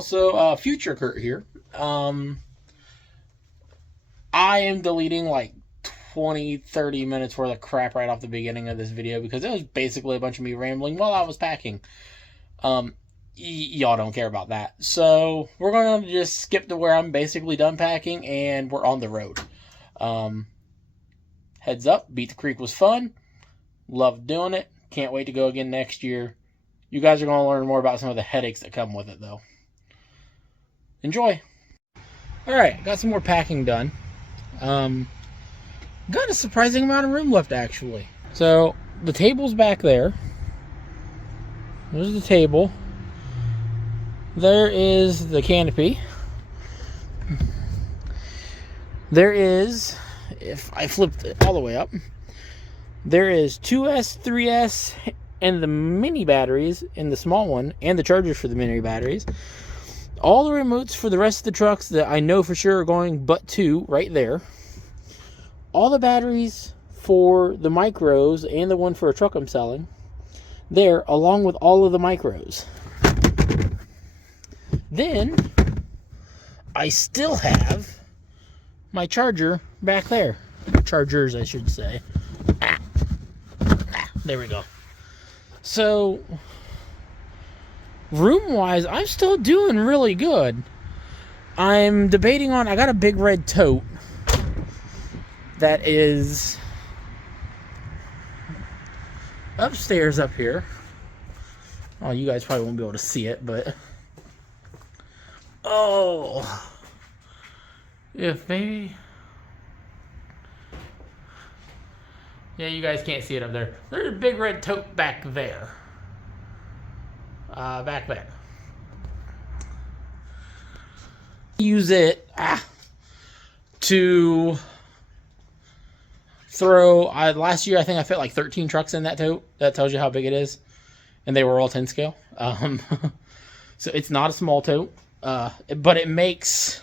also future Kurt here. I am deleting like 20, 30 minutes worth of crap right off the beginning of this video because it was basically a bunch of me rambling while I was packing. Y'all don't care about that. So we're going to just skip to where I'm basically done packing and we're on the road. Heads up, Beat the Creek was fun. Loved doing it. Can't wait to go again next year. You guys are going to learn more about some of the headaches that come with it, though. Enjoy. Alright, got some more packing done. Got a surprising amount of room left, actually. So, the table's back there. There's the table. There is the canopy. There is, if I flipped it all the way up, there is 2S, 3S, and the mini batteries in the small one, and the chargers for the mini batteries. All the remotes for the rest of the trucks that I know for sure are going but two right there. All the batteries for the micros and the one for a truck I'm selling there, along with all of the micros. Then I still have my charger back there. Chargers, I should say. There we go. So, room-wise, I'm still doing really good. I'm debating on... I got a big red tote that is upstairs up here. Oh, you guys probably won't be able to see it, but... Oh! If maybe... Yeah, you guys can't see it up there. There's a big red tote back there. Back there. Use it to throw... last year, I think I fit like 13 trucks in that tote. That tells you how big it is. And they were all 10 scale. So it's not a small tote. But it makes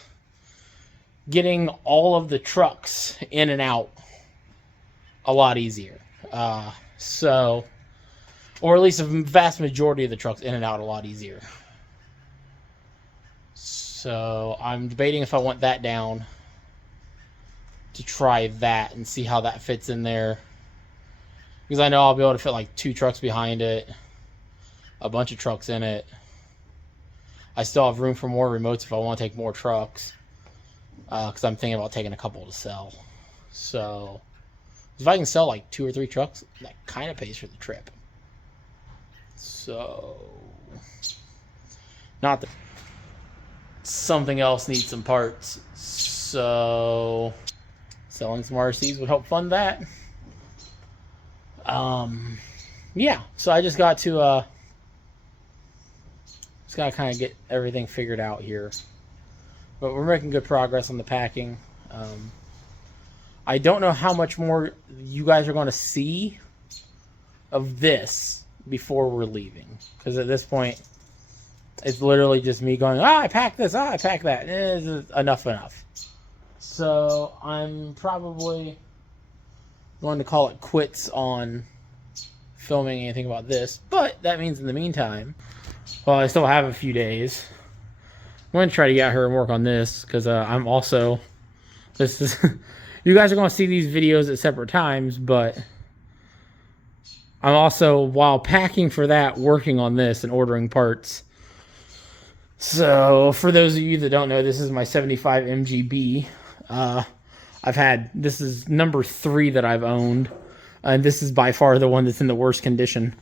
getting all of the trucks in and out a lot easier. Or at least a vast majority of the trucks in and out a lot easier. So I'm debating if I want that down to try that and see how that fits in there. Because I know I'll be able to fit like 2 trucks behind it, a bunch of trucks in it. I still have room for more remotes if I want to take more trucks. Because I'm thinking about taking a couple to sell. So if I can sell like 2 or 3 trucks, that kind of pays for the trip. So, not that something else needs some parts. So, selling some RCs would help fund that. Yeah. So I just got to kind of get everything figured out here. But we're making good progress on the packing. I don't know how much more you guys are going to see of this before we're leaving. Because at this point, it's literally just me going, I packed this, I packed that. Enough. So I'm probably going to call it quits on filming anything about this. But that means in the meantime, well, I still have a few days. I'm going to try to get out here and work on this. Because I'm also... This is... You guys are going to see these videos at separate times, but I'm also, while packing for that, working on this and ordering parts. So, for those of you that don't know, this is my 75 MGB. This is number 3 that I've owned. And this is by far the one that's in the worst condition.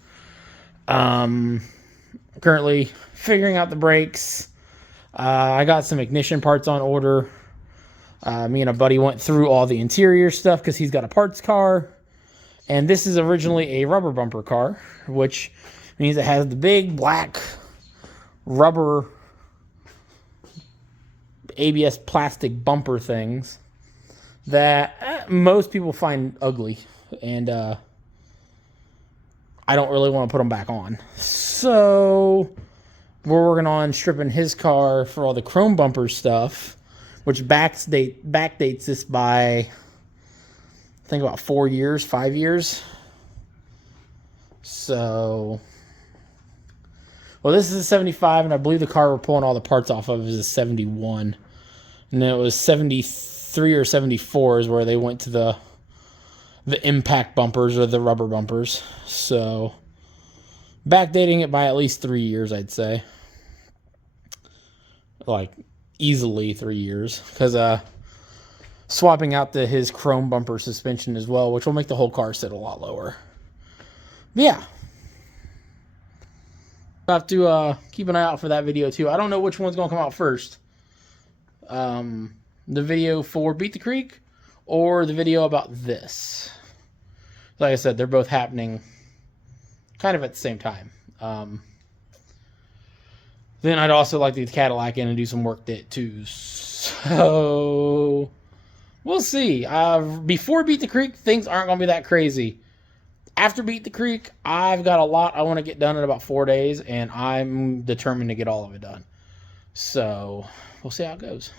Currently figuring out the brakes. I got some ignition parts on order. Me and a buddy went through all the interior stuff because he's got a parts car. And this is originally a rubber bumper car, which means it has the big black rubber ABS plastic bumper things that most people find ugly. And I don't really want to put them back on. So we're working on stripping his car for all the chrome bumper stuff, which backdates this by, I think, about 4 years, 5 years. So Well, this is a 75, and I believe the car we're pulling all the parts off of is a 71. And then it was 73 or 74 is where they went to the impact bumpers or the rubber bumpers. So backdating it by at least 3 years, I'd say. Like easily 3 years, because swapping out his chrome bumper suspension as well, which will make the whole car sit a lot lower. But yeah, I have to keep an eye out for that video too. I don't know which one's gonna come out first. The video for Beat the Creek or the video about this. Like I said, they're both happening kind of at the same time. Then I'd also like to get the Cadillac in and do some work to it too. So we'll see. Before Beat the Creek, things aren't going to be that crazy. After Beat the Creek, I've got a lot I want to get done in about 4 days, and I'm determined to get all of it done. So we'll see how it goes.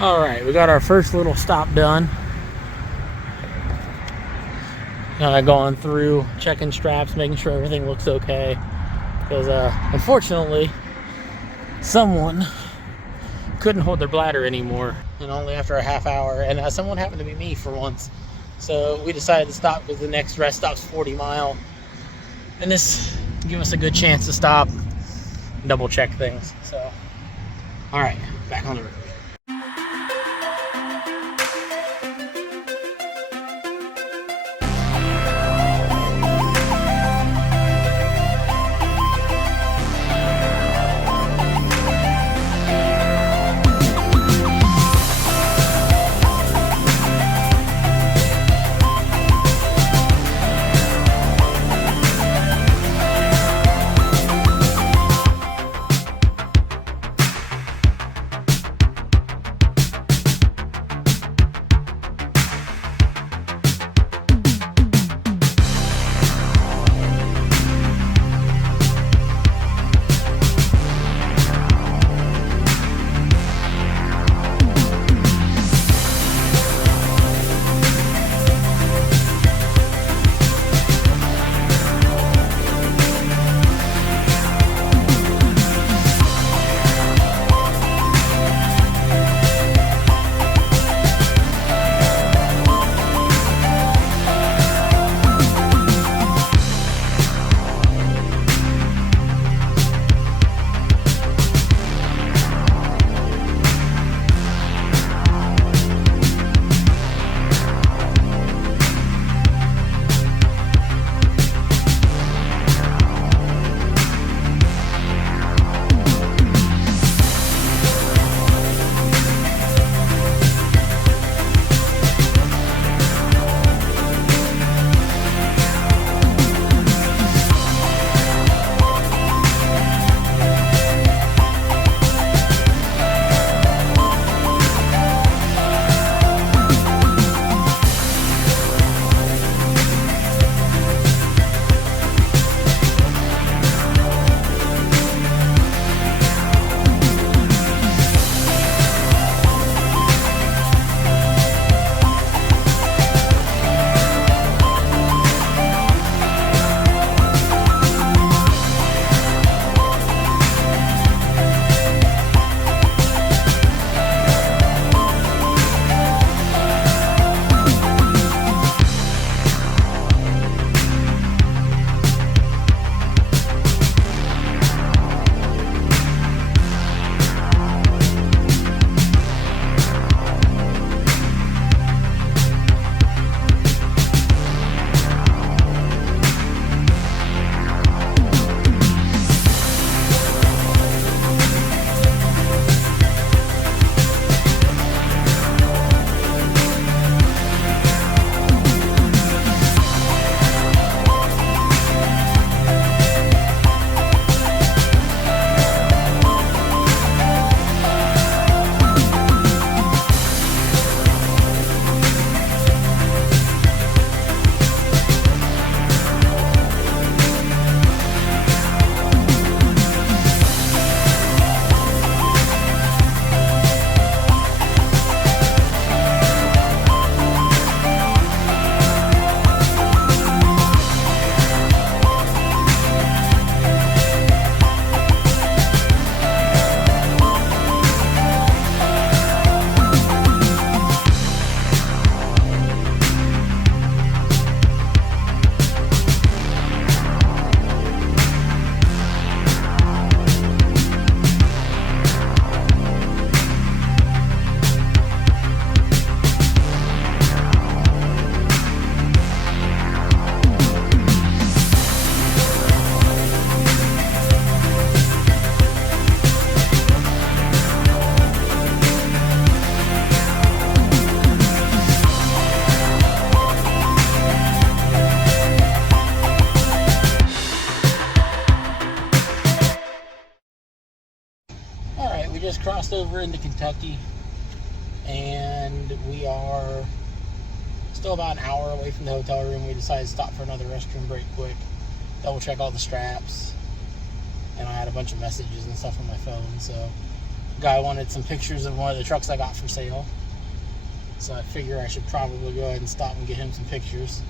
Alright, we got our first little stop done. Going through, checking straps, making sure everything looks okay. Because unfortunately, someone couldn't hold their bladder anymore, and only after a half hour. And someone happened to be me for once. So we decided to stop because the next rest stop's 40 Mile. And this gave us a good chance to stop, double check things. So, alright, back on the road. crossed over into Kentucky, and we are still about an hour away from the hotel room. We decided to stop for another restroom break quick, double check all the straps, and I had a bunch of messages and stuff on my phone. So, guy wanted some pictures of one of the trucks I got for sale. So I figure I should probably go ahead and stop and get him some pictures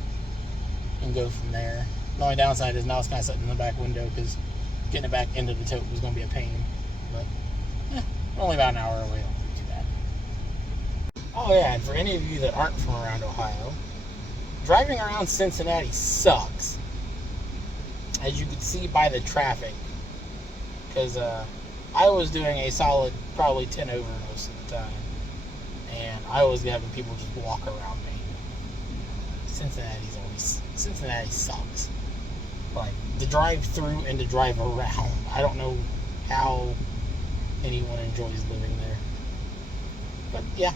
and go from there. The only downside is now it's kind of sitting in the back window because getting it back into the tote was going to be a pain. But only about an hour away. Don't be too bad. Oh yeah, and for any of you that aren't from around Ohio, driving around Cincinnati sucks. As you can see by the traffic. Because I was doing a solid probably 10 over most of the time. And I was having people just walk around me. Cincinnati sucks. Like, to drive through and to drive around. I don't know how anyone enjoys living there. But, yeah.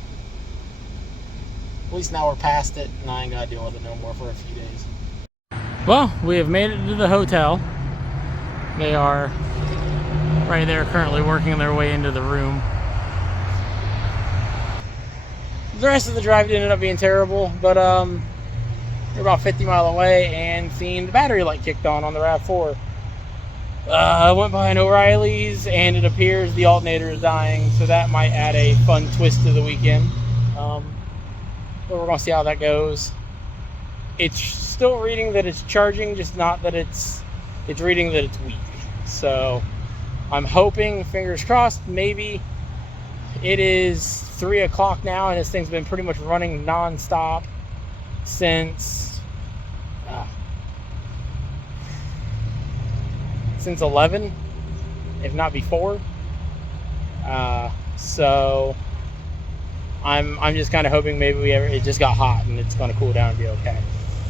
At least now we're past it, and I ain't gotta deal with it no more for a few days. Well, we have made it to the hotel. They are right there currently working their way into the room. The rest of the drive ended up being terrible, but we're about 50 miles away and seeing the battery light kicked on the RAV4. I went behind O'Reilly's and it appears the alternator is dying, so that might add a fun twist to the weekend. But we're going to see how that goes. It's still reading that it's charging, just not that it's reading that it's weak. So I'm hoping, fingers crossed, maybe it is 3 o'clock now and this thing's been pretty much running non-stop since 11, if not before. So I'm just kind of hoping maybe it just got hot and it's going to cool down and be okay.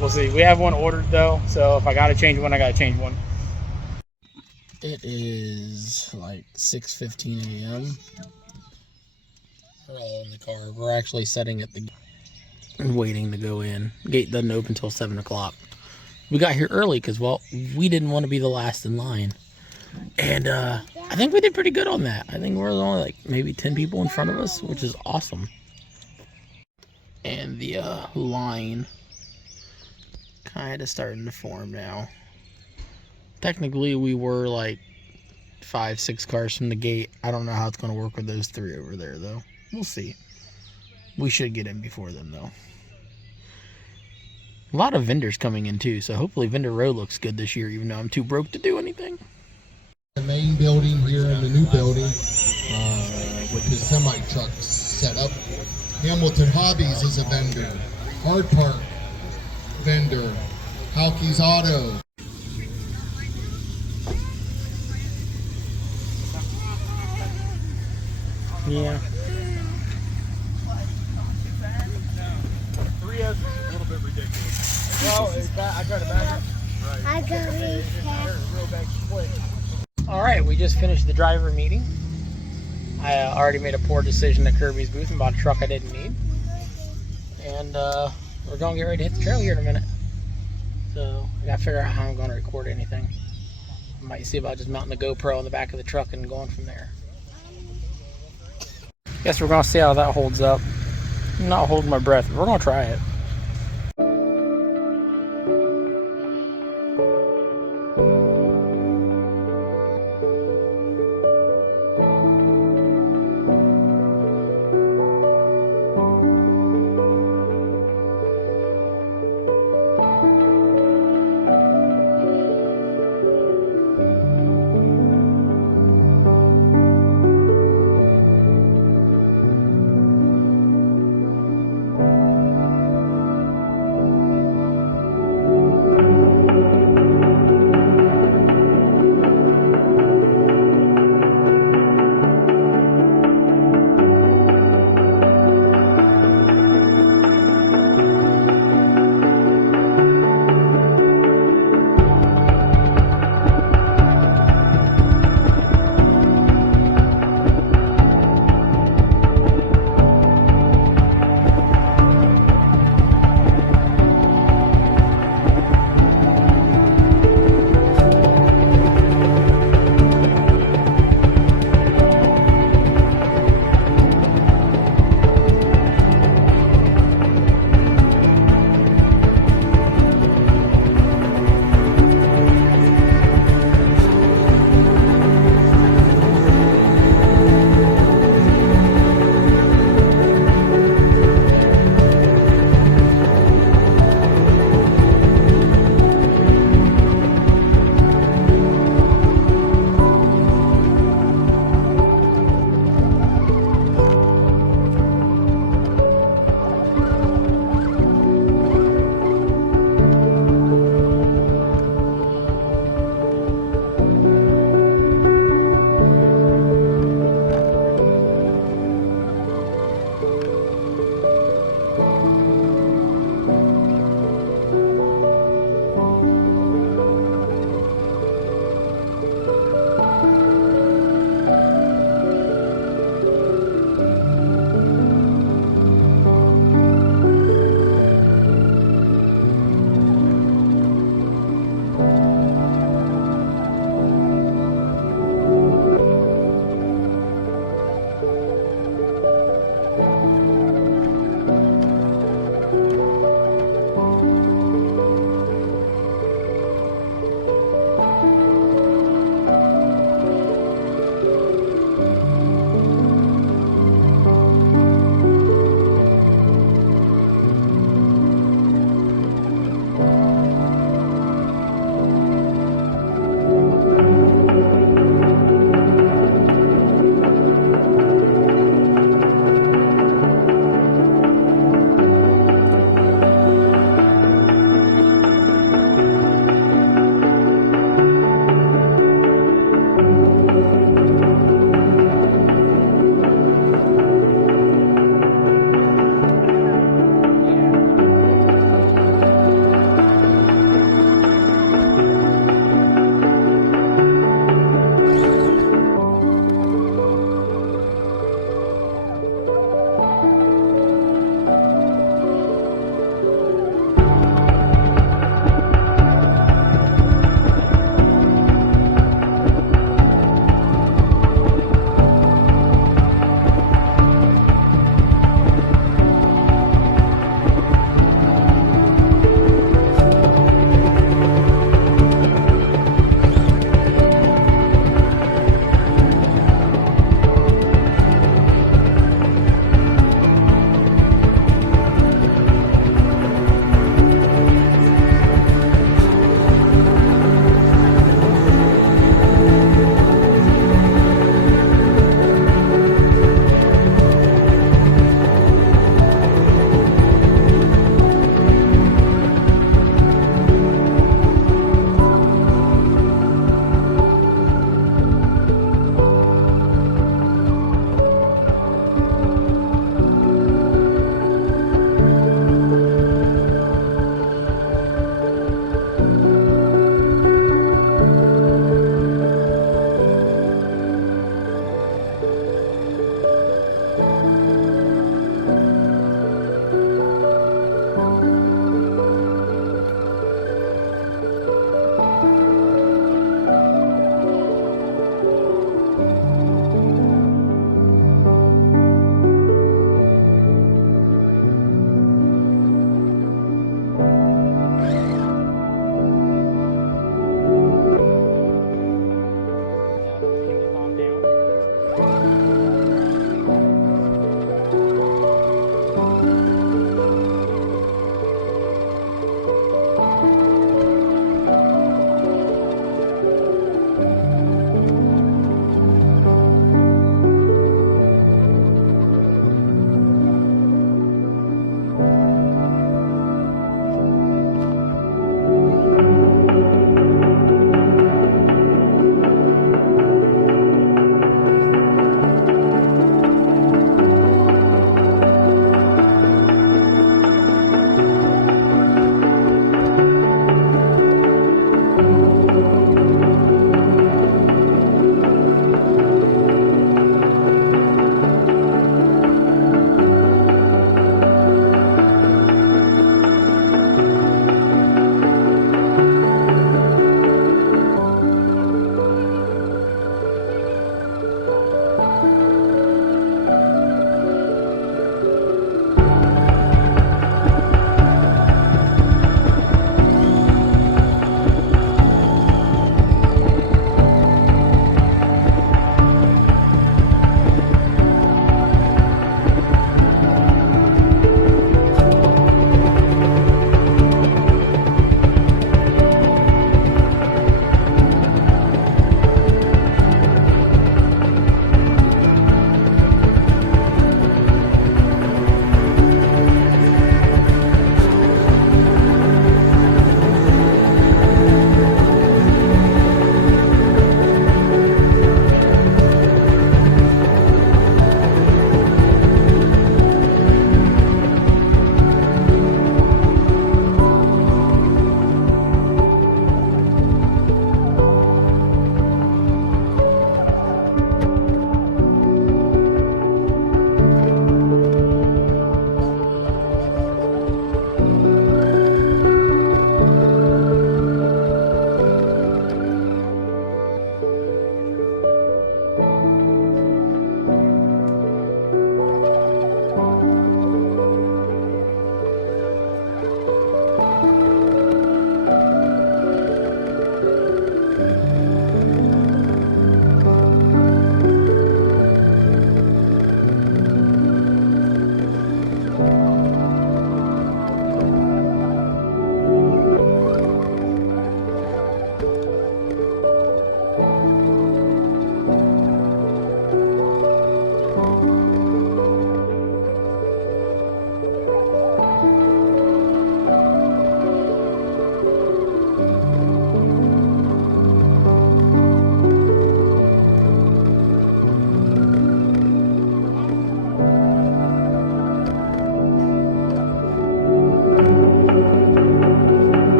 We'll see. We have one ordered though, so if I got to change one, I got to change one. It is like 6:15 a.m. We're all in the car. We're actually sitting at the gate and waiting to go in. Gate doesn't open until 7 o'clock. We got here early because, well, we didn't want to be the last in line. And I think we did pretty good on that. I think we're only like maybe 10 people in front of us, which is awesome. And the line kind of starting to form now. Technically, we were like 5-6 cars from the gate. I don't know how it's going to work with those 3 over there, though. We'll see. We should get in before them, though. A lot of vendors coming in, too, so hopefully Vendor Row looks good this year, even though I'm too broke to do anything. The main building here in the new building, with the semi-trucks set up. Hamilton Hobbies is a vendor. Hard Park vendor. Halke's Auto. Yeah. A little bit ridiculous. Well, I tried to back it. Right. I got it. All right, we just finished the driver meeting. I already made a poor decision at Kirby's booth and bought a truck I didn't need. And we're going to get ready to hit the trail here in a minute. So I got to figure out how I'm going to record anything. I might see about just mounting the GoPro on the back of the truck and going from there. Guess we're going to see how that holds up. I'm not holding my breath, but we're going to try it.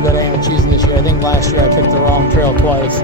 road that I am choosing this year. I think last year I picked the wrong trail twice.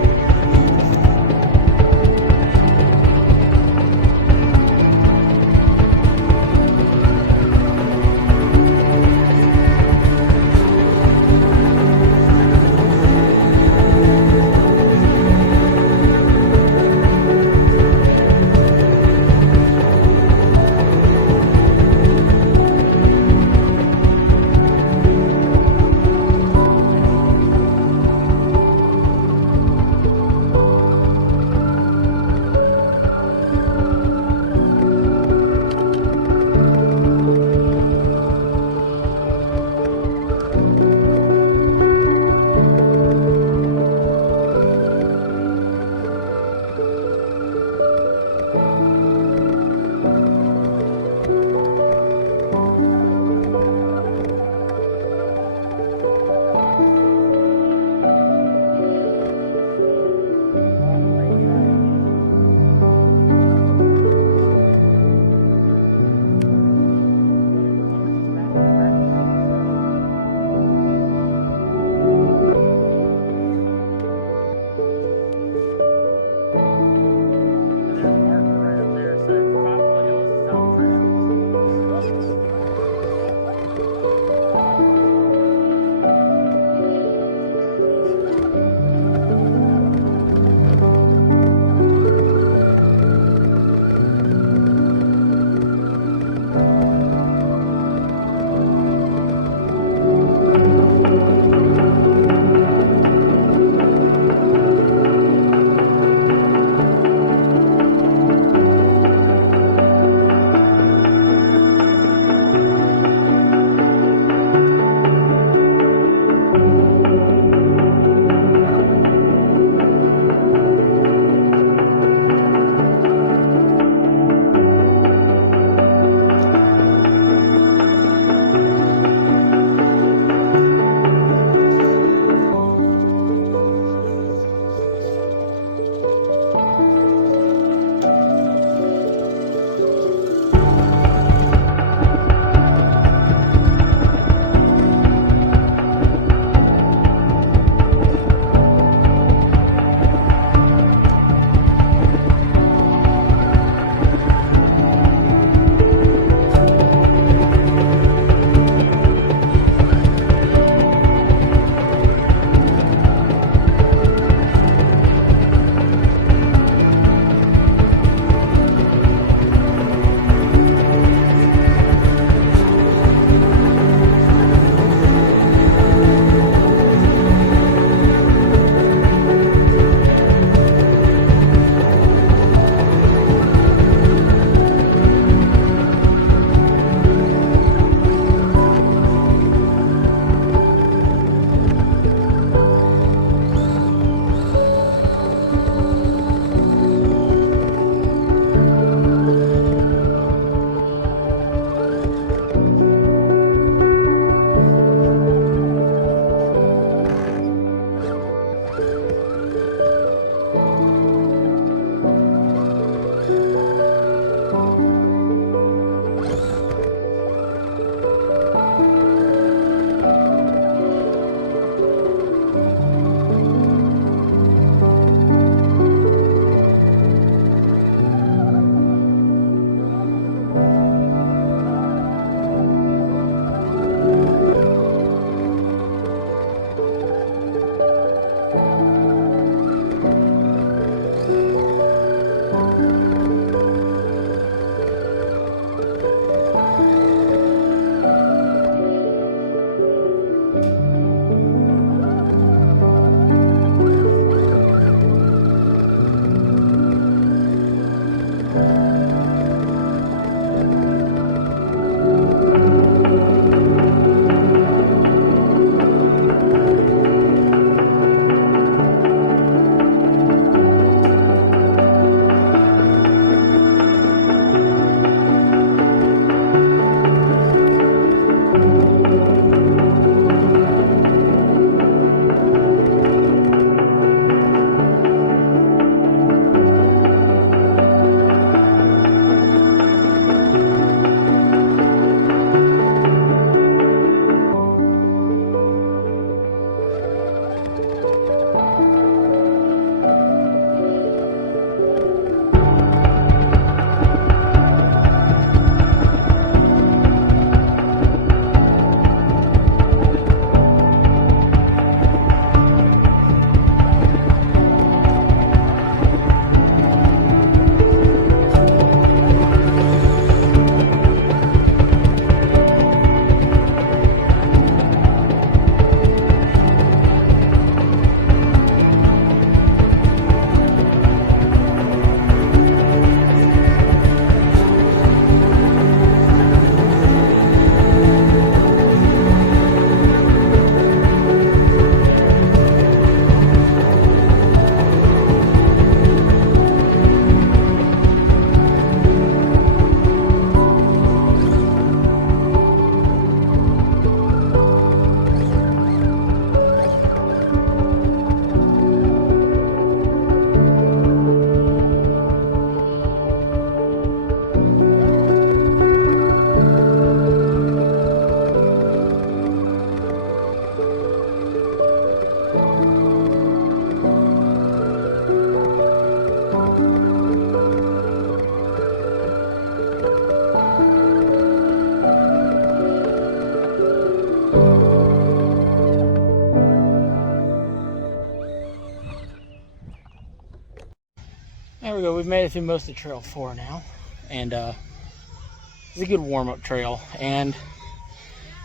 There we go. We've made it through most of Trail 4 now. And it's a good warm-up trail. And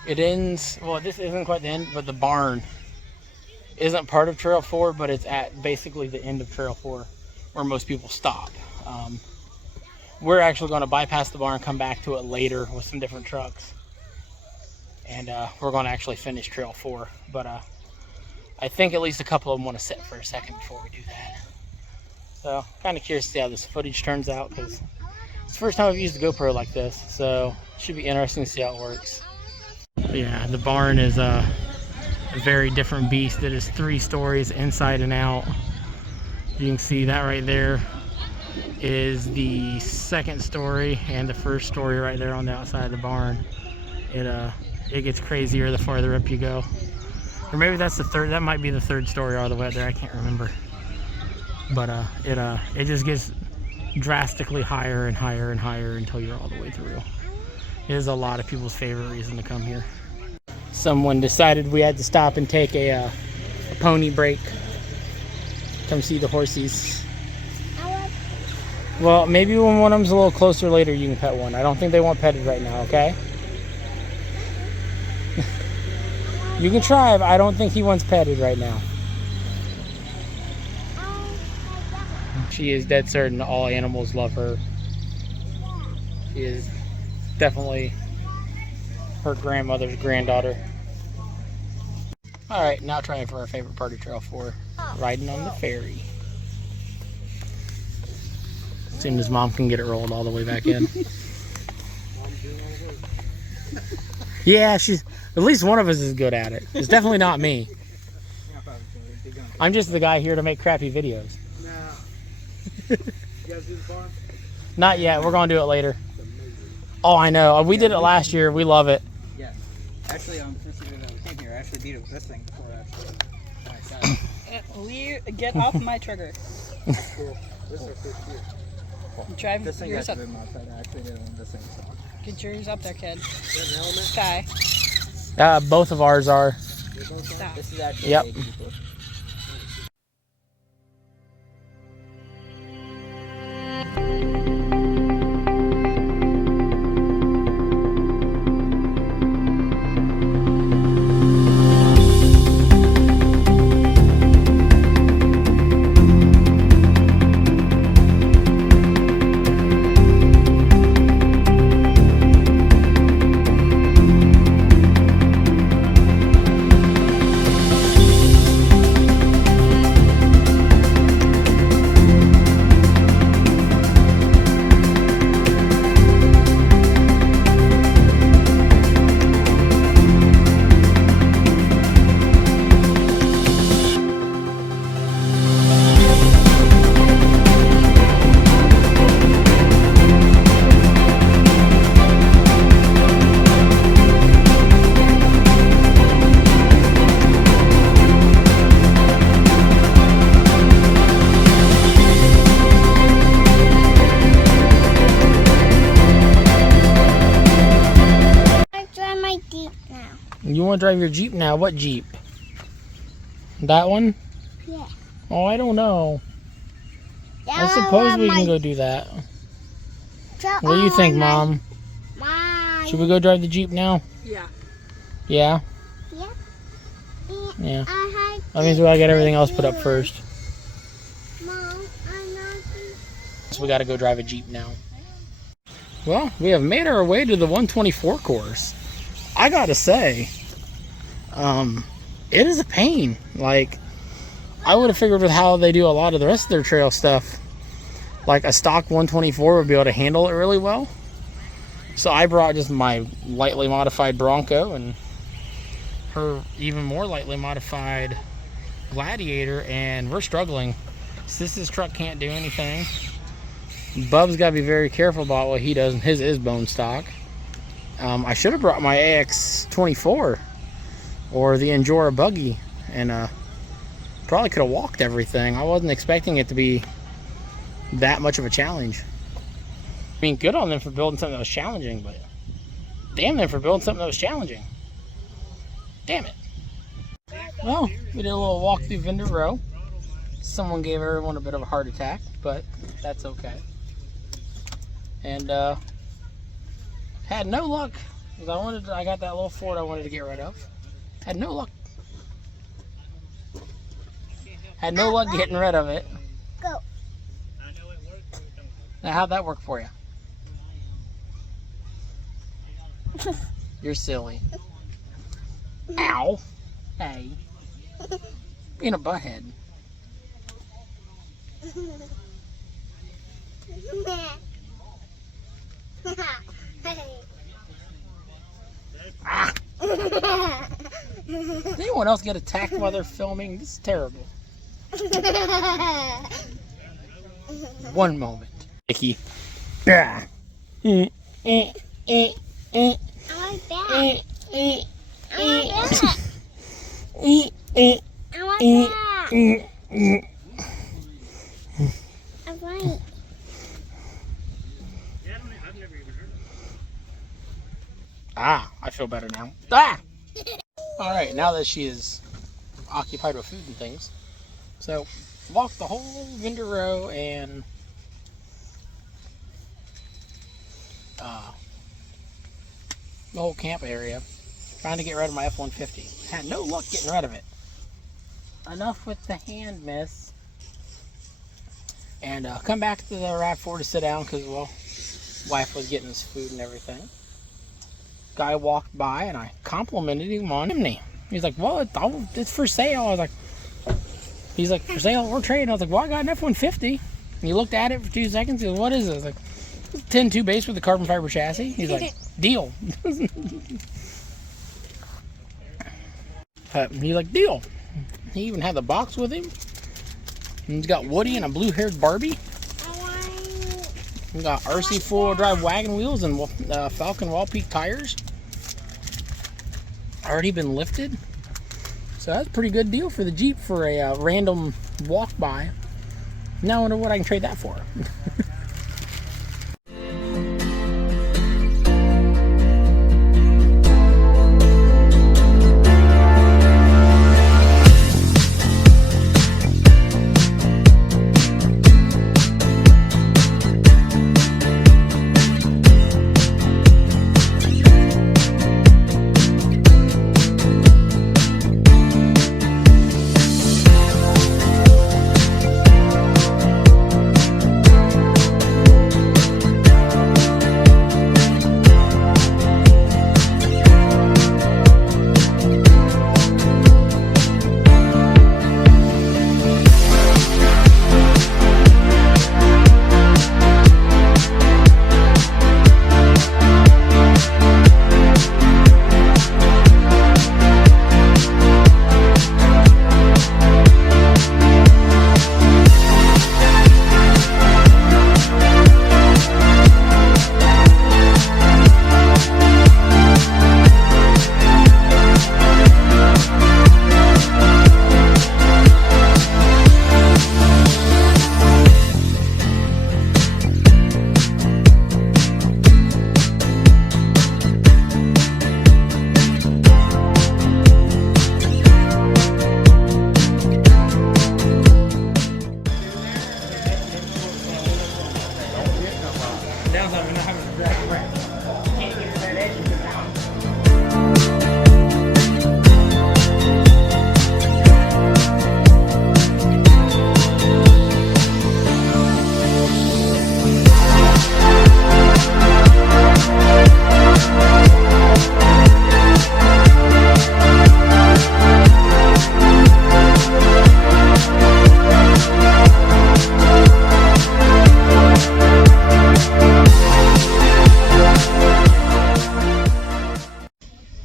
it ends, well, this isn't quite the end, but the barn isn't part of Trail 4, but it's at basically the end of Trail 4 where most people stop. We're actually going to bypass the barn and come back to it later with some different trucks. And we're going to actually finish Trail 4. But I think at least a couple of them want to sit for a second before we do that. So, kind of curious to see how this footage turns out, because it's the first time I've used the GoPro like this. So, it should be interesting to see how it works. Yeah, the barn is a very different beast. It is 3 stories inside and out. You can see that right there is the 2nd story, and the 1st story right there on the outside of the barn. It gets crazier the farther up you go. Or maybe that's the 3rd, that might be the 3rd story all the way up there, I can't remember. But it just gets drastically higher and higher and higher until you're all the way through. It is a lot of people's favorite reason to come here. Someone decided we had to stop and take a pony break. Come see the horsies. Well, maybe when one of them's a little closer later, you can pet one. I don't think they want petted right now, okay? You can try, but I don't think he wants petted right now. She is dead certain all animals love her. She is definitely her grandmother's granddaughter. Alright, now trying for our favorite part of Trail 4. Riding on the ferry. As soon as Mom can get it rolled all the way back in. Yeah, she's at least one of us is good at it. It's definitely not me. I'm just the guy here to make crappy videos. You guys do the farm? Not yet. We're gonna do it later. Oh, I know. We did it last year. We love it. Yeah. Actually, since we came here, I actually beat it with this thing before actually. Get off my trigger. Cool. This is our first year. Drive This thing yours has up. been modified. I actually did it on this thing. So. Get yours up there, kid. Is that an element? Sky. Both of ours are. Stop. This is actually Yep. made people. You want to drive your Jeep now? What Jeep? That one? Yeah. Oh, I don't know. I suppose we can go do that. What do you think, Mom? Should we go drive the Jeep now? Yeah. Yeah? Yeah. That means we gotta get everything else put up first. So we gotta go drive a Jeep now. Well, we have made our way to the 124 course. I gotta say, it is a pain. Like, I would have figured with how they do a lot of the rest of their trail stuff, like a stock 124 would be able to handle it really well. So I brought just my lightly modified Bronco and her even more lightly modified Gladiator, and we're struggling. Sis's truck can't do anything. Bub's got to be very careful about what he does. His is bone stock. I should have brought my AX24 or the Endura buggy, and probably could have walked everything. I wasn't expecting it to be that much of a challenge. I mean, good on them for building something that was challenging, but damn them for building something that was challenging. Damn it. Well, we did a little walk through Vendor Row. Someone gave everyone a bit of a heart attack, but that's okay. And had no luck, because I got that little Ford I wanted to get rid of. Had no luck. Had no luck getting rid of it. Go. Now, how'd that work for you? You're silly. Ow. Hey. Being a butthead. Ah. Does anyone else get attacked while they're filming? This is terrible. One moment. Icky. Ah. I like that. I like that. I like that. I like. Ah, I feel better now. Ah! Alright, now that she is occupied with food and things. So, walk the whole vendor row and the whole camp area trying to get rid of my F-150. Had no luck getting rid of it. Enough with the hand, miss. And come back to the RAV4 to sit down because, well, wife was getting his food and everything. Guy walked by and I complimented him on chimney. He's like, well, it's for sale. I was like, he's like, for sale or trade? And I was like, well, I got an F-150. And he looked at it for 2 seconds. He goes, what is it? I was like, 10-2 base with a carbon fiber chassis. He's like, deal. He's like, deal. He even had the box with him. And he's got Woody and a blue-haired Barbie. We got RC four-wheel drive wagon wheels and Falcon Wall Peak tires. Already been lifted. So that's a pretty good deal for the Jeep for a random walk by. Now I wonder what I can trade that for.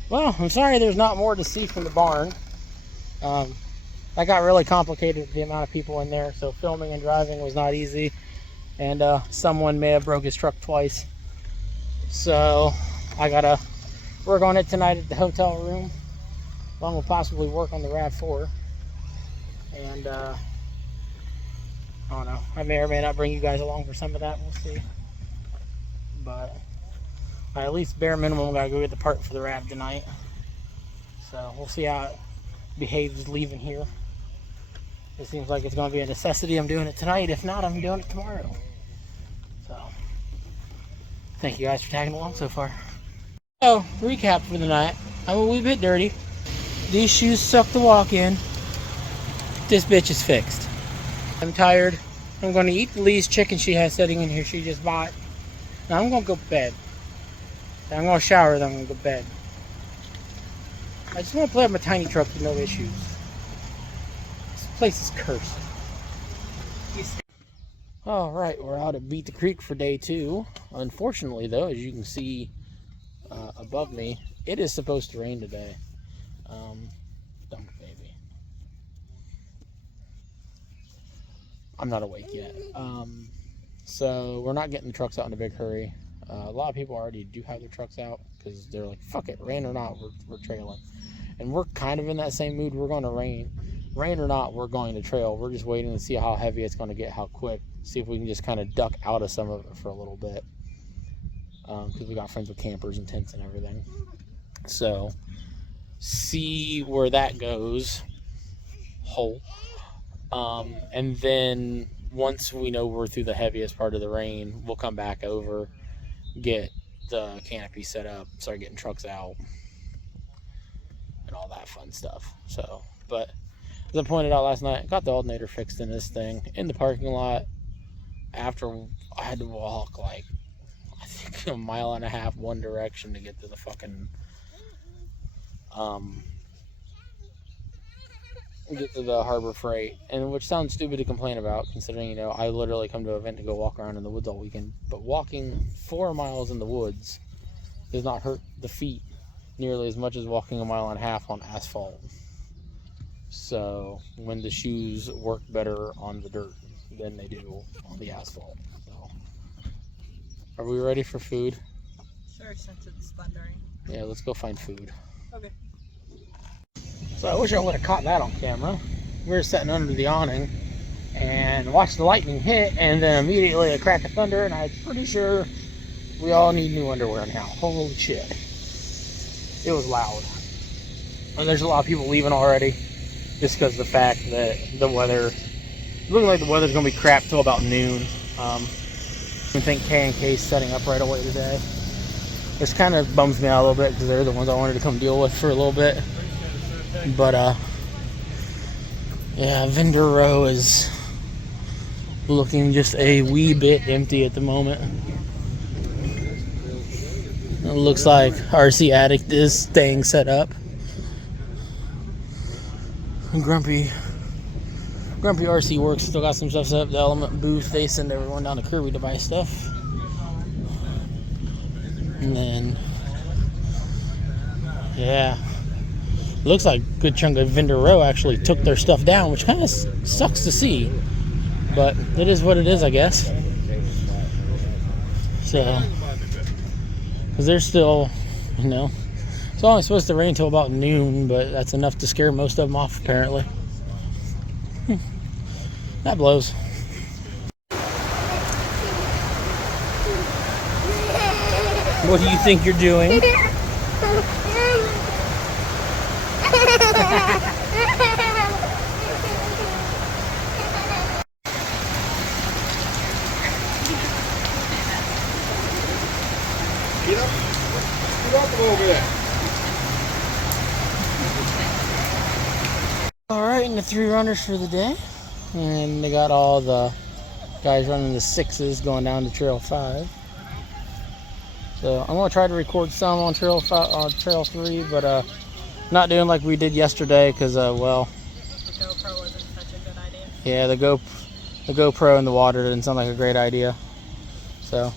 Well, I'm sorry there's not more to see from the barn. That got really complicated with the amount of people in there, so filming and driving was not easy. And someone may have broke his truck twice. So I gotta work on it tonight at the hotel room, along with possibly work on the RAV4. And I don't know, I may or may not bring you guys along for some of that, we'll see. But I at least bare minimum gotta go get the part for the RAV tonight. So we'll see how it behaves leaving here. It seems like it's going to be a necessity. I'm doing it tonight. If not, I'm doing it tomorrow. So, thank you guys for tagging along so far. So, recap for the night. I'm a wee bit dirty. These shoes suck to walk in. This bitch is fixed. I'm tired. I'm going to eat Lee's chicken she has sitting in here she just bought. Now I'm going to go to bed. I'm going to shower, then I'm going to go to bed. I just want to play with my tiny truck with no issues. This place is cursed. Alright, we're out at Beat the Creek for day 2. Unfortunately though, as you can see above me, it is supposed to rain today. Dump baby. I'm not awake yet. So we're not getting the trucks out in a big hurry. A lot of people already do have their trucks out because they're like, fuck it, rain or not, we're trailing. And we're kind of in that same mood. We're going to rain or not, we're going to trail. We're just waiting to see how heavy it's going to get, how quick. See if we can just kind of duck out of some of it for a little bit. Because we got friends with campers and tents and everything. So, see where that goes. And then once we know we're through the heaviest part of the rain, we'll come back over, get the canopy set up, start getting trucks out, and all that fun stuff. So, but as I pointed out last night, I got the alternator fixed in this thing in the parking lot after I had to walk like, I think, 1.5 miles one direction to get to the fucking get to the Harbor Freight, and which sounds stupid to complain about considering, you know, I literally come to an event to go walk around in the woods all weekend, but walking 4 miles in the woods does not hurt the feet nearly as much as walking 1.5 miles on asphalt. So when the shoes work better on the dirt than they do on the asphalt. So, are we ready for food? Sure, since it's thundering. Yeah, let's go find food. Okay. So I wish I would have caught that on camera. We were sitting under the awning and watched the lightning hit, and then immediately a crack of thunder, and I'm pretty sure we all need new underwear now. Holy shit. It was loud. And there's a lot of people leaving already just because of the fact that the weather, looking like the weather's going to be crap till about noon. I think K&K's setting up right away today. This kind of bums me out a little bit because they're the ones I wanted to come deal with for a little bit. But, yeah, Vendor Row is looking just a wee bit empty at the moment. It looks like RC Addict is staying set up. Grumpy RC Works still got some stuff set up. The Element booth, they send everyone down to Kirby to buy stuff. And then, yeah, looks like a good chunk of Vendor Row actually took their stuff down, which kind of sucks to see, but it is what it is, I guess. So, because they're still, you know, it's only supposed to rain until about noon, but that's enough to scare most of them off, apparently. That blows. What do you think you're doing? Get up a little bit. Alright, and the 3 runners for the day. And they got all the guys running the 6s going down to Trail 5. So I'm going to try to record some on Trail 3, but not doing like we did yesterday because, well... The GoPro wasn't such a good idea. Yeah, the GoPro in the water didn't sound like a great idea. So...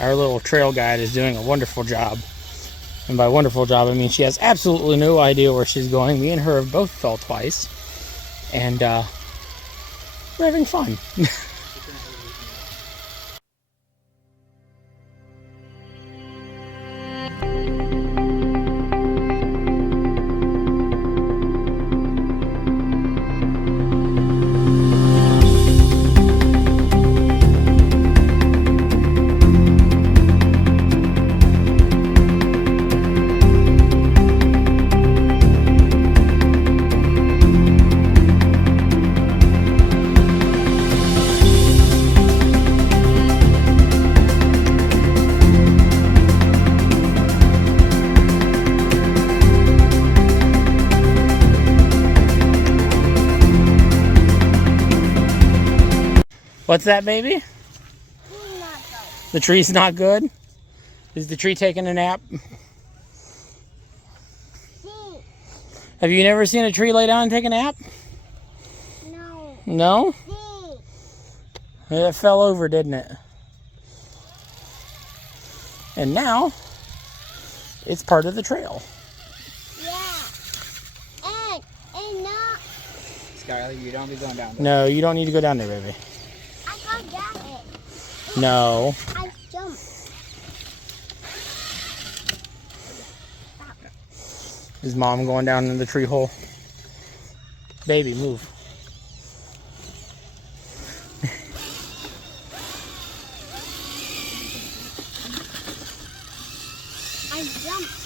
our little trail guide, is doing a wonderful job. And by wonderful job, I mean she has absolutely no idea where she's going. Me and her have both fell twice. And we're having fun. What's that, baby? The tree's not good? Is the tree taking a nap? Have you never seen a tree lay down and take a nap? No. No? It fell over, didn't it? And now, it's part of the trail. Yeah. And not. Skylar, you don't be going down there. No, you don't need to go down there, baby. I got down it. No. I jumped. Is mom going down in the tree hole? Baby, move. I jumped.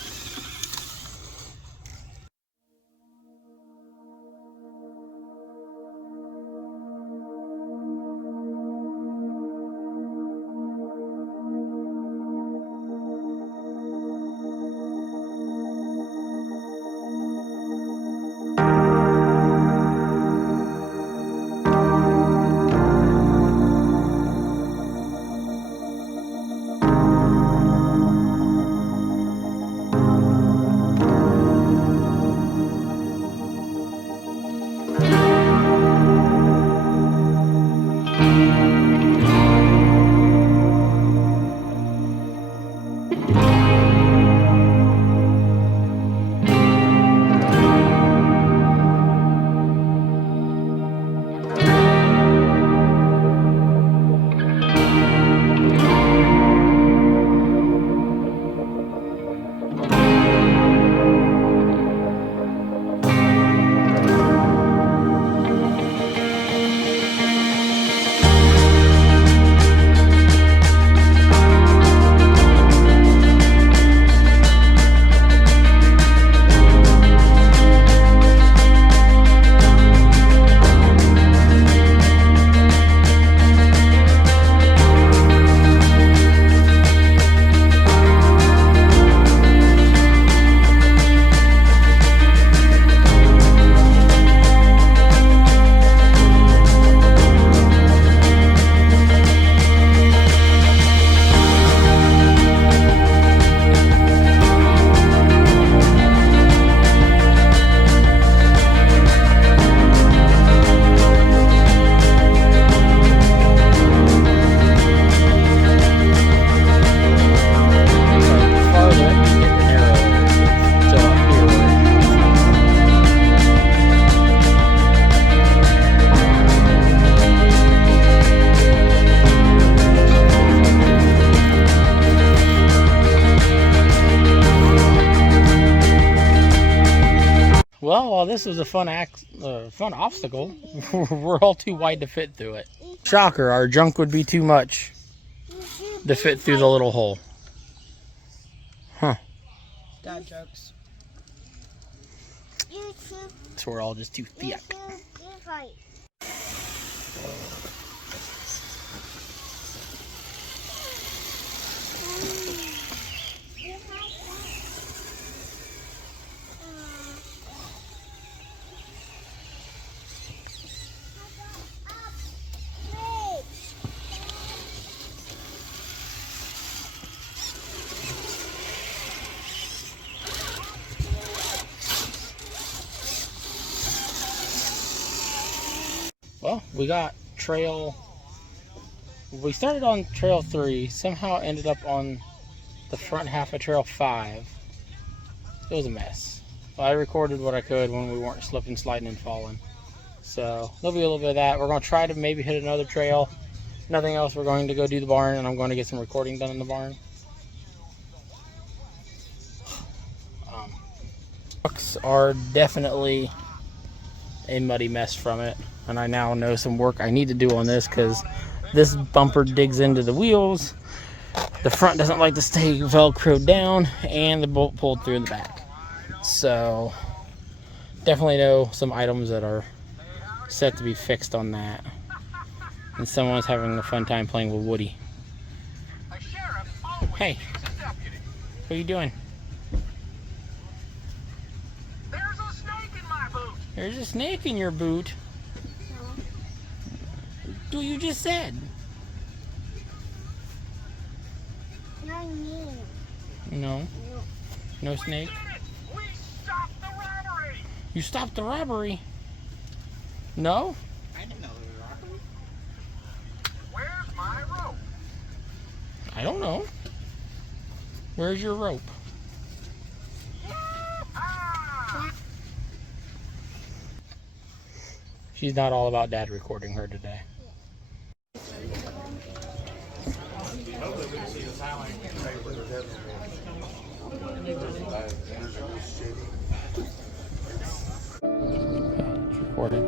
Well, this was a fun obstacle. We're all too wide to fit through it. Shocker, our junk would be too much to fit through the little hole. Huh. Dad jokes. So we're all just too thick. Well, we got trail We started on Trail 3, somehow ended up on the front half of Trail 5. It was a mess. I recorded what I could when we weren't slipping, sliding, and falling. So there'll be a little bit of that. We're going to try to maybe hit another trail. Nothing else, we're going to go do the barn, and I'm going to get some recording done in the barn. Trucks are definitely a muddy mess from it, and I now know some work I need to do on this because this bumper digs into the wheels. The front doesn't like to stay velcroed down, and the bolt pulled through in the back. So definitely know some items that are set to be fixed on that. And someone's having a fun time playing with Woody. Hey, what are you doing? There's a snake in my boot. There's a snake in your boot. Do you just said? No. No snake. We stopped the robbery. You stopped the robbery. No? I didn't know there was a robbery. Where's my rope? I don't know. Where's your rope? Ah! She's not all about Dad recording her today. It's recording.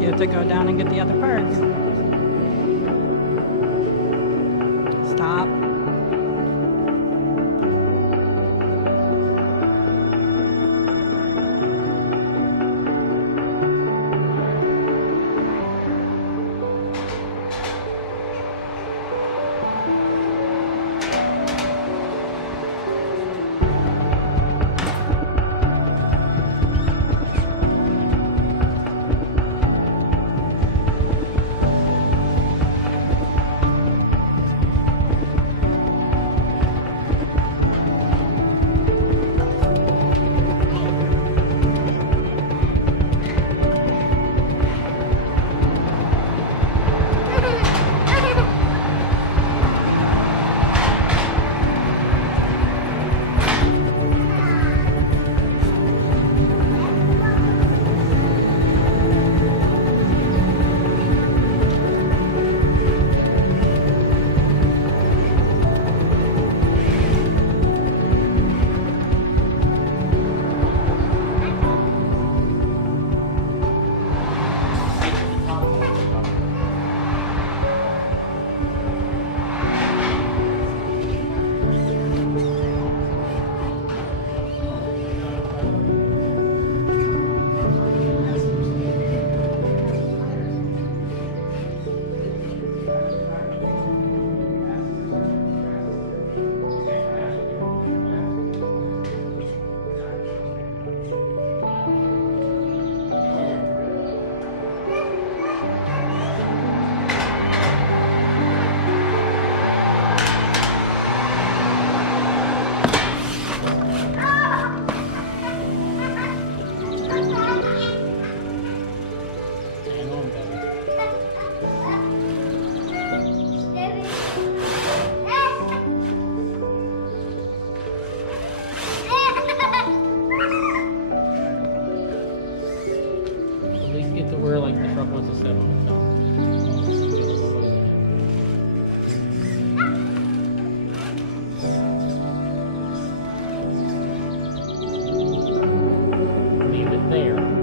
You have to go down and get the other part. Stop. to where like the truck wants to sit on it. Leave it there.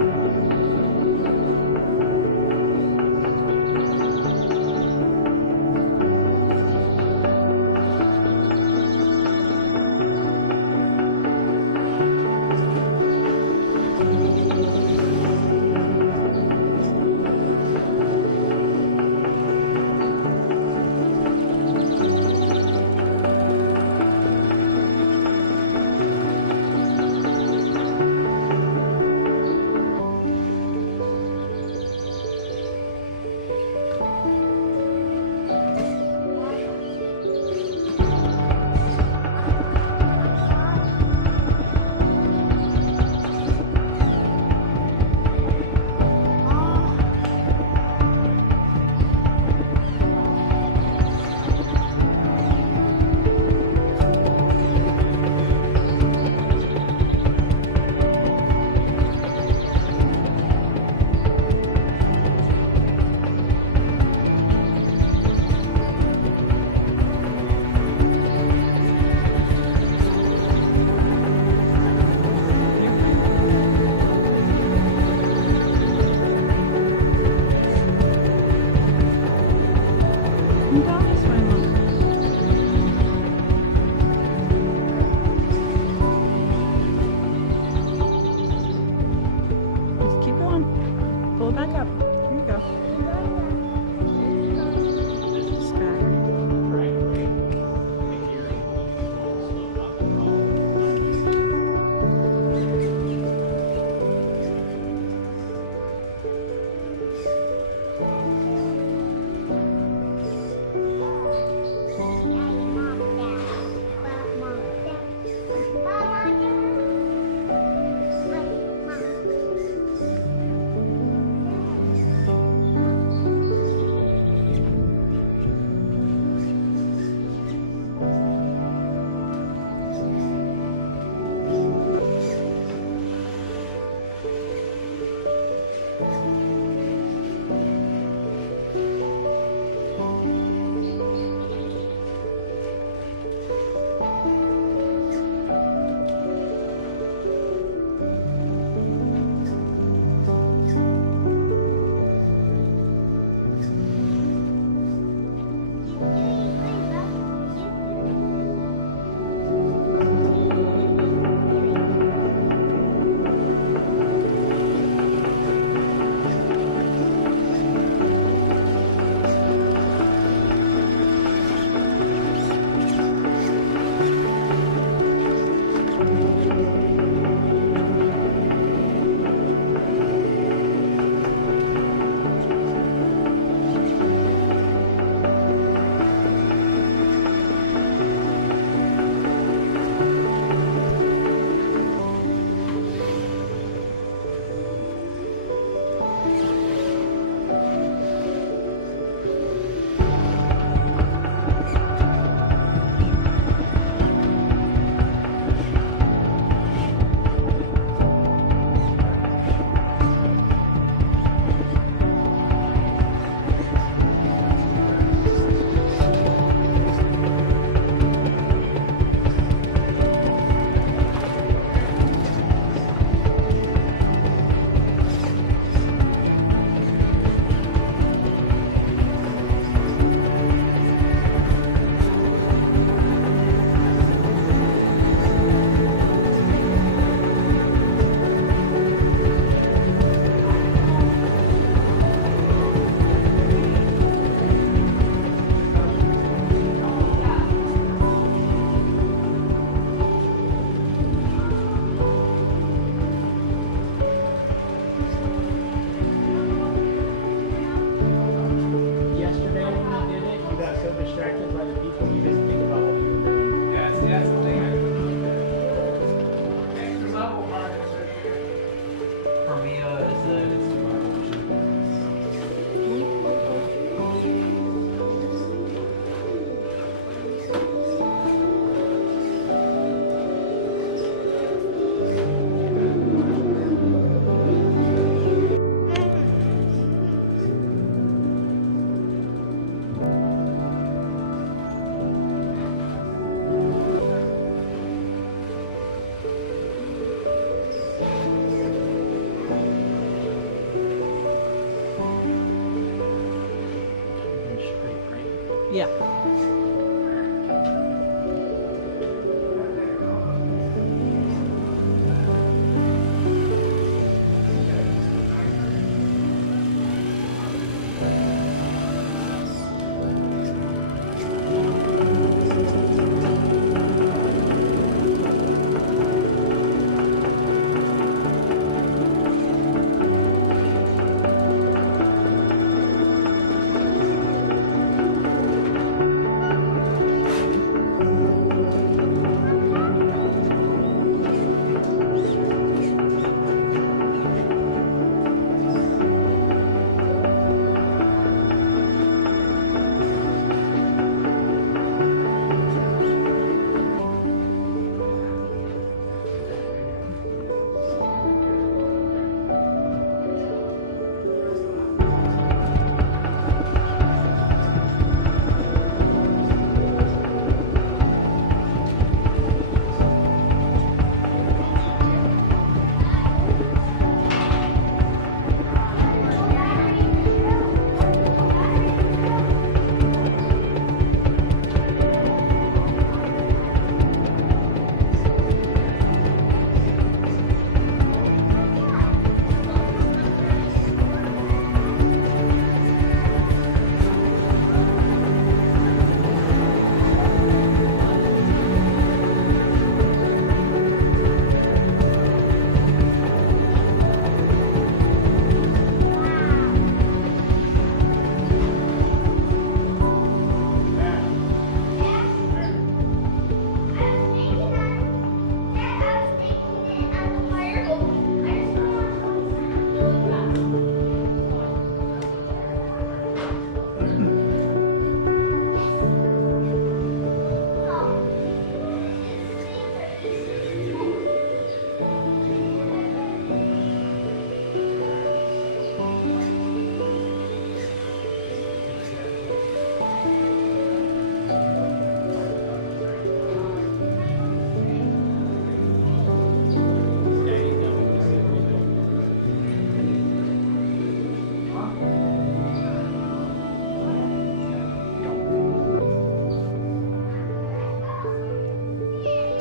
Yeah.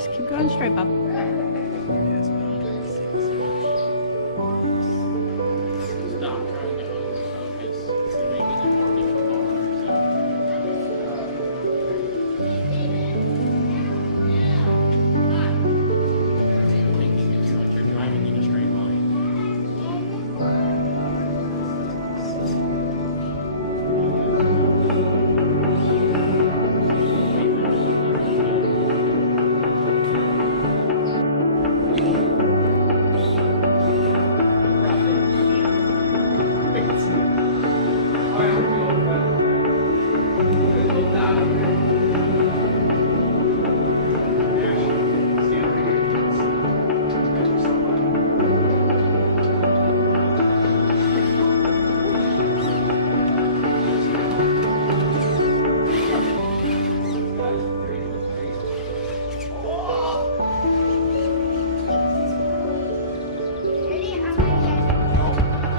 Just keep going straight, Bob. Stop trying to focus. You're making it more difficult on yourself. Thinking it's like you're driving in a straight line.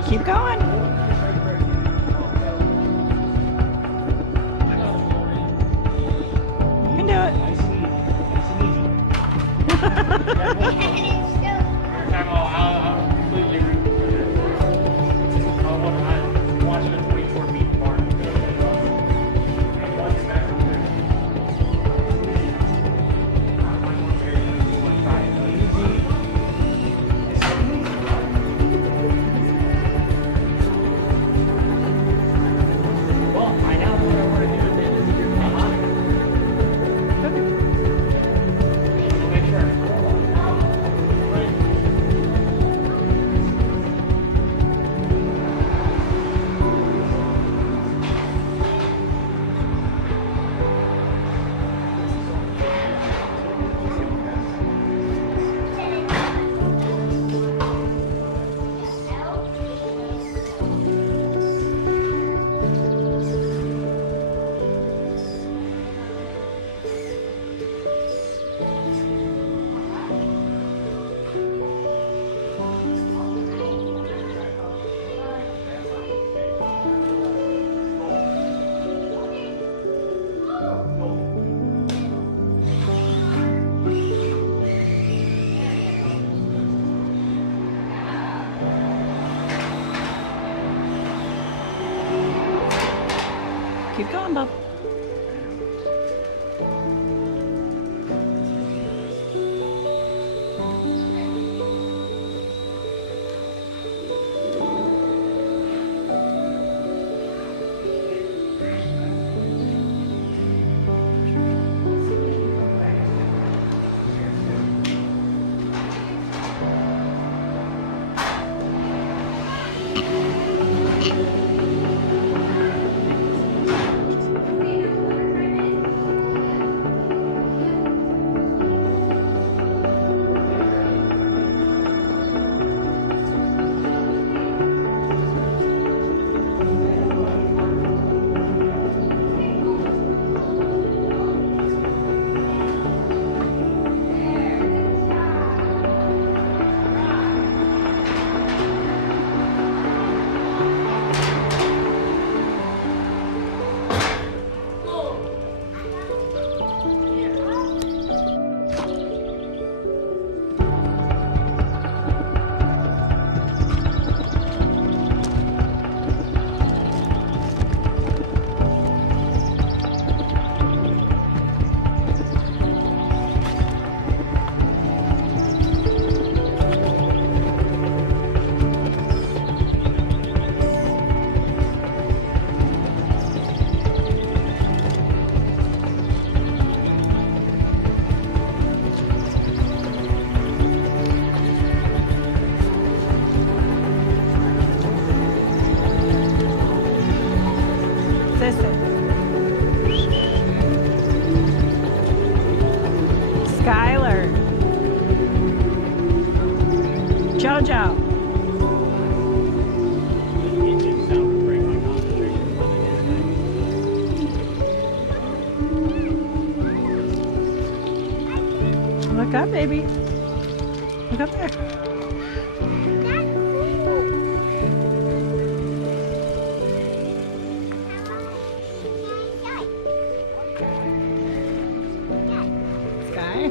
Keep going. You can do it. I'll completely I'm watching a 24 feet bar. Keep going, bub. Skylar. Jojo. Look up, baby. Look up there. Sky.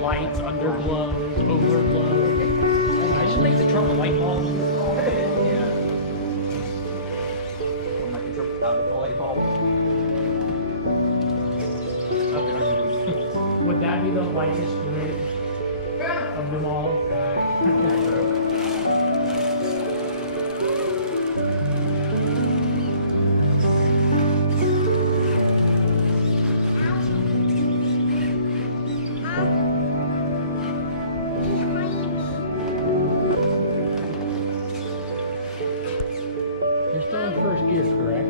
Lights, underglows, overglow. I should make the truck a light bulb. I can trip without the light bulb. would that be the lightest rig of them all? You're still in first gear, correct?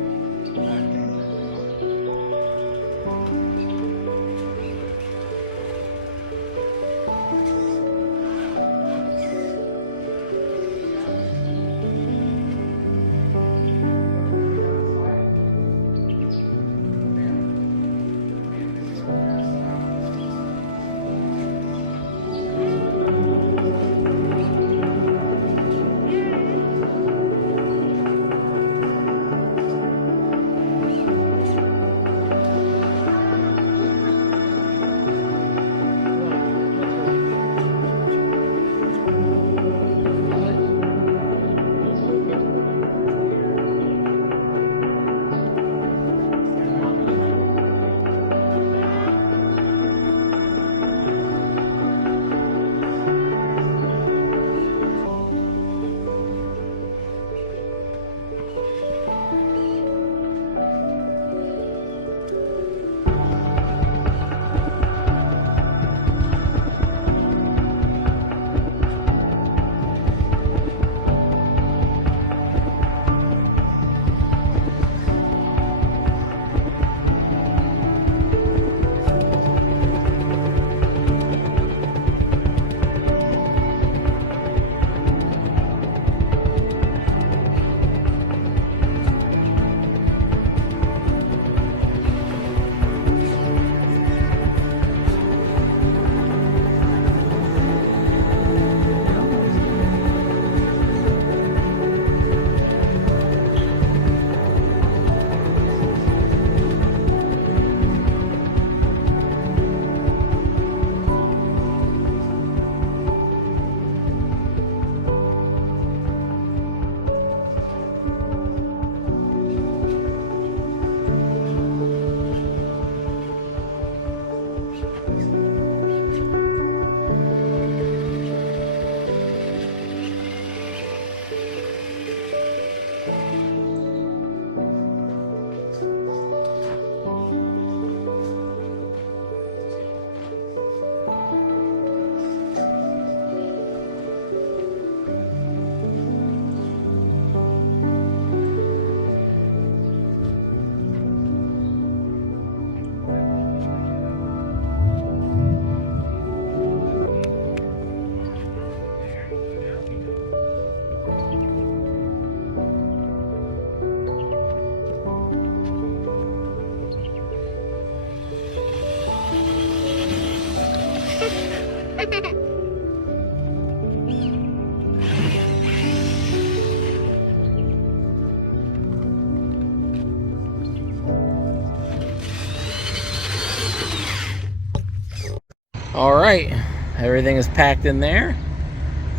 All right, everything is packed in there.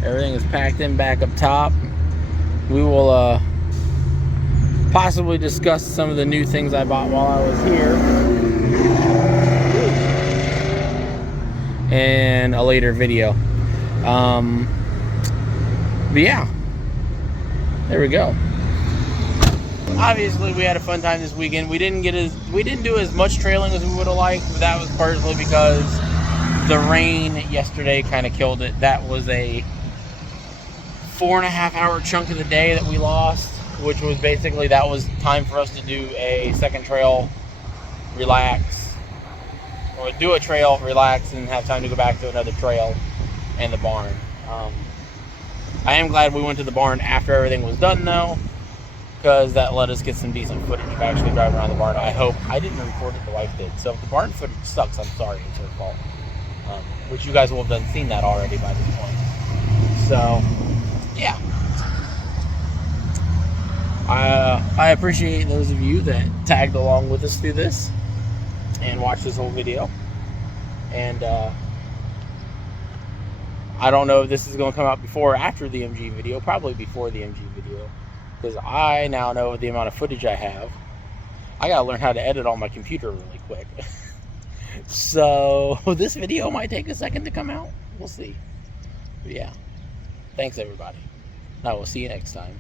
Everything is packed in back up top. We will possibly discuss some of the new things I bought while I was here in a later video. But yeah, there we go. Obviously, we had a fun time this weekend. We didn't do as much trailing as we would have liked, but that was partially because the rain yesterday kind of killed it. That was a 4.5 hour chunk of the day that we lost, which was basically, that was time for us to do a second trail, relax, or do a trail, relax, and have time to go back to another trail and the barn. I am glad we went to the barn after everything was done though, because that let us get some decent footage of actually driving around the barn. I hope. I didn't record it, the wife did. So if the barn footage sucks, I'm sorry, it's her fault. Which you guys will have seen that already by this point. So, yeah. I appreciate those of you that tagged along with us through this and watched this whole video. And I don't know if this is going to come out before or after the MG video. Probably before the MG video, because I now know the amount of footage I have. I gotta learn how to edit on my computer really quick. So this video might take a second to come out. We'll see. But yeah. Thanks everybody. I will see you next time.